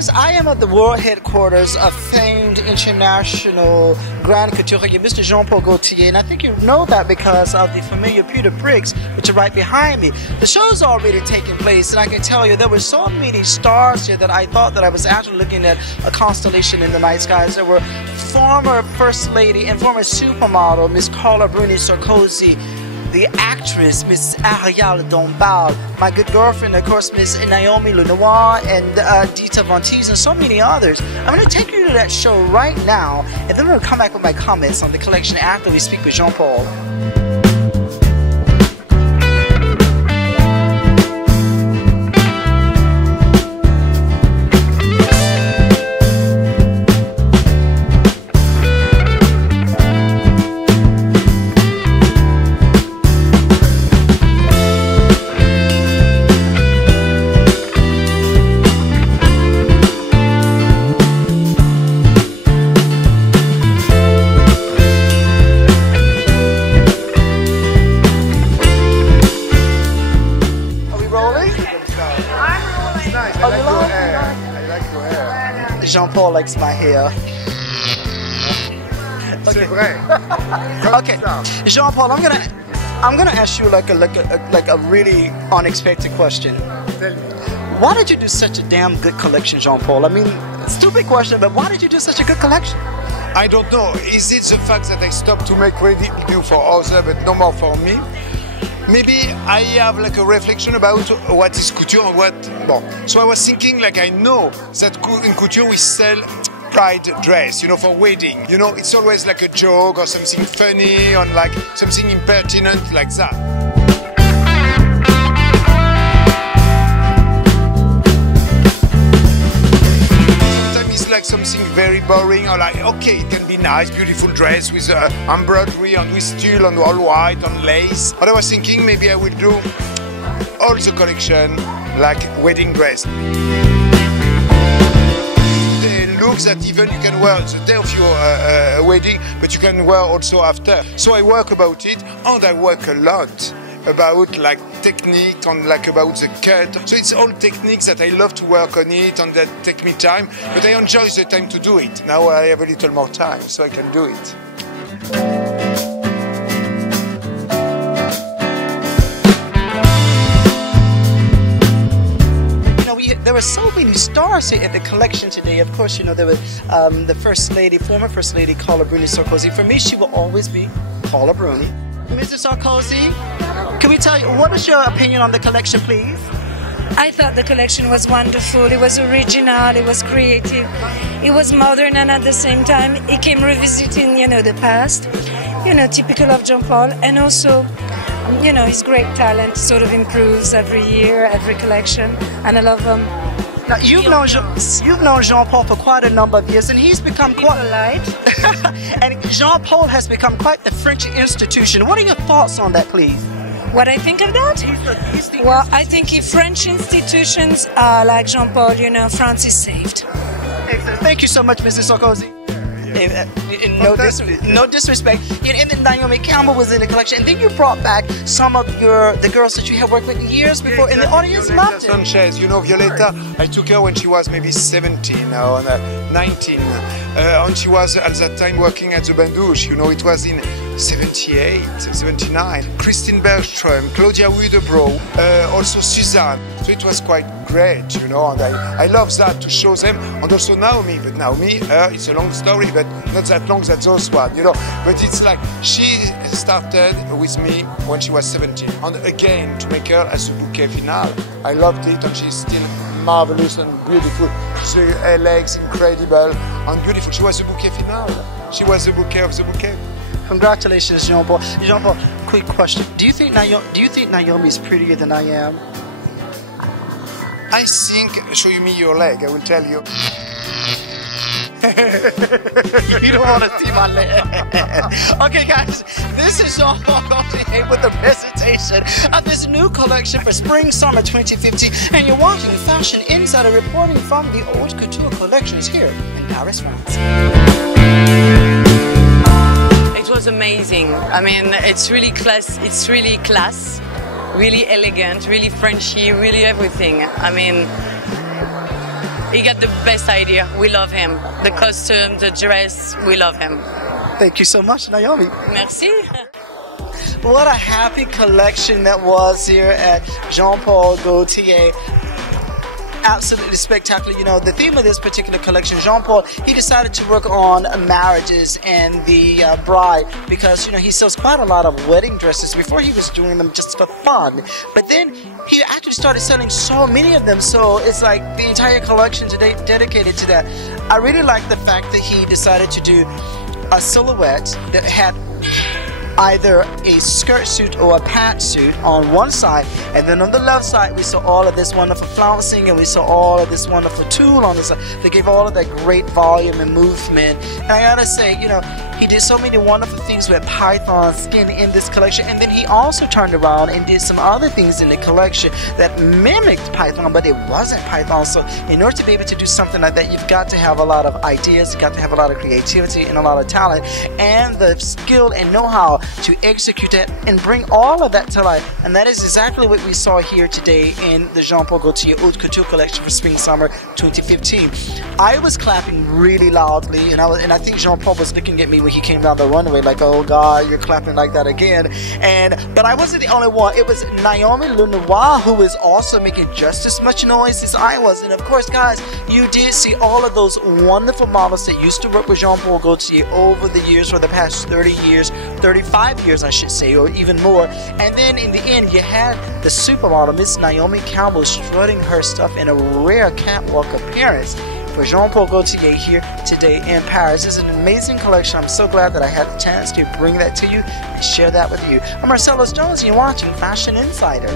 guys, I am at the world headquarters of famed international grand couturier, Mr. Jean-Paul Gaultier, and I think you know that because of the familiar pewter bricks, which are right behind me. The show's already taken place, and I can tell you there were so many stars here that I thought that I was actually looking at a constellation in the night skies. There were former First Lady and former supermodel, Miss Bruni-Sarkozy, the actress, Miss Ariel Dombal, my good girlfriend, of course, Miss Naomi Lenoir, and Dita Von Teese, and so many others. I'm going to take you to that show right now, and then I'm going to come back with my comments on the collection after we speak with Jean-Paul. Jean-Paul likes my hair. Okay. Okay, Jean-Paul, I'm gonna ask you like a really unexpected question. Tell me. Why did you do such a damn good collection, Jean-Paul? I mean, stupid question, but why did you do such a good collection? I don't know. Is it the fact that I stopped to make ready for others, but no more for me? Maybe I have like a reflection about what is couture and what. Bon. So I was thinking, like, I know that in couture we sell pride dress, you know, for wedding. You know, it's always like a joke or something funny or like something impertinent like that. Like something very boring, or like, okay, it can be nice, beautiful dress with embroidery and with steel and all white and lace. But I was thinking maybe I will do all the collection like wedding dress. The looks that even you can wear the day of your wedding, but you can wear also after. So I work about it, and I work a lot about like technique and like about the cut. So it's all techniques that I love to work on it and that take me time, but I enjoy the time to do it. Now I have a little more time, so I can do it. There were so many stars here at the collection today. Of course, you know, there was the First Lady, former First Lady, Bruni-Sarkozy. For me, she will always be Paula Bruni. Mrs. Sarkozy, can we tell you, what is your opinion on the collection, please? I thought the collection was wonderful. It was original, it was creative, it was modern, and at the same time, it came revisiting, you know, the past, you know, typical of Jean-Paul, and also, you know, his great talent sort of improves every year, every collection, and I love him. Now, you've known Jean-Paul for quite a number of years, and he's become quite polite. And Jean-Paul has become quite the French institution. What are your thoughts on that, please? What I think of that? Well, I think if French institutions are like Jean-Paul, you know, France is saved. Excellent. Thank you so much, Mrs. Sarkozy. No disrespect. And Naomi Campbell was in the collection, and then you brought back some of the girls that you have worked with years before, and the audience loved it. Sanchez, you know, Violetta, I took her when she was maybe 17 or 19, and she was at that time working at the Bandouche, you know, it was in 78, 79. Christine Bergström, Claudia Widebro, also Suzanne. So it was quite great, you know, and I love that to show them, and also Naomi, but Naomi, it's a long story, but not that long as those one, you know, but it's like she started with me when she was 17, and again to make her as a bouquet finale. I loved it, and she's still marvelous and beautiful. Her legs incredible and beautiful. She was the bouquet finale. She was the bouquet of the bouquet. Congratulations, Jean-Paul. Jean-Paul, quick question: Do you think Naomi is prettier than I am? I think. Show me your leg. I will tell you. You don't want to see my leg. Okay, guys, this is Jean-Paul Gaultier with the presentation of this new collection for Spring/Summer 2015, and you're watching Fashion Insider reporting from the Haute Couture collections here in Paris, France. It was amazing. I mean, it's really class. It's really class, really elegant, really Frenchy, really everything. I mean, He got the best idea. We love him. The costume, the dress, we love him. Thank you so much, Naomi. Merci. What a happy collection that was here at Jean-Paul Gaultier. Absolutely spectacular. You know, the theme of this particular collection, Jean-Paul, he decided to work on marriages and the bride because, you know, he sells quite a lot of wedding dresses. Before he was doing them just for fun. But then he actually started selling so many of them, so it's like the entire collection today dedicated to that. I really like the fact that he decided to do a silhouette that had either a skirt suit or a pantsuit on one side, and then on the left side we saw all of this wonderful flouncing, and we saw all of this wonderful tulle on the side. They gave all of that great volume and movement. And I gotta say, you know, he did so many wonderful things with python skin in this collection, and then he also turned around and did some other things in the collection that mimicked python, but it wasn't python. So in order to be able to do something like that, you've got to have a lot of ideas, you've got to have a lot of creativity and a lot of talent, and the skill and know-how to execute it and bring all of that to life. And that is exactly what we saw here today in the Jean-Paul Gaultier Haute Couture collection for Spring-Summer 2015. I was clapping really loudly, and I think Jean-Paul was looking at me when he came down the runway like, oh God, you're clapping like that again. But I wasn't the only one. It was Naomi Lenoir who was also making just as much noise as I was. And of course, guys, you did see all of those wonderful models that used to work with Jean-Paul Gaultier over the years, for the past 30 years, 35 years I should say, or even more. And then in the end you had the supermodel Miss Naomi Campbell strutting her stuff in a rare catwalk appearance for Jean-Paul Gaultier here today in Paris. This is an amazing collection. I'm so glad that I had the chance to bring that to you and share that with you. I'm Marcellus Jones and you're watching Fashion Insider.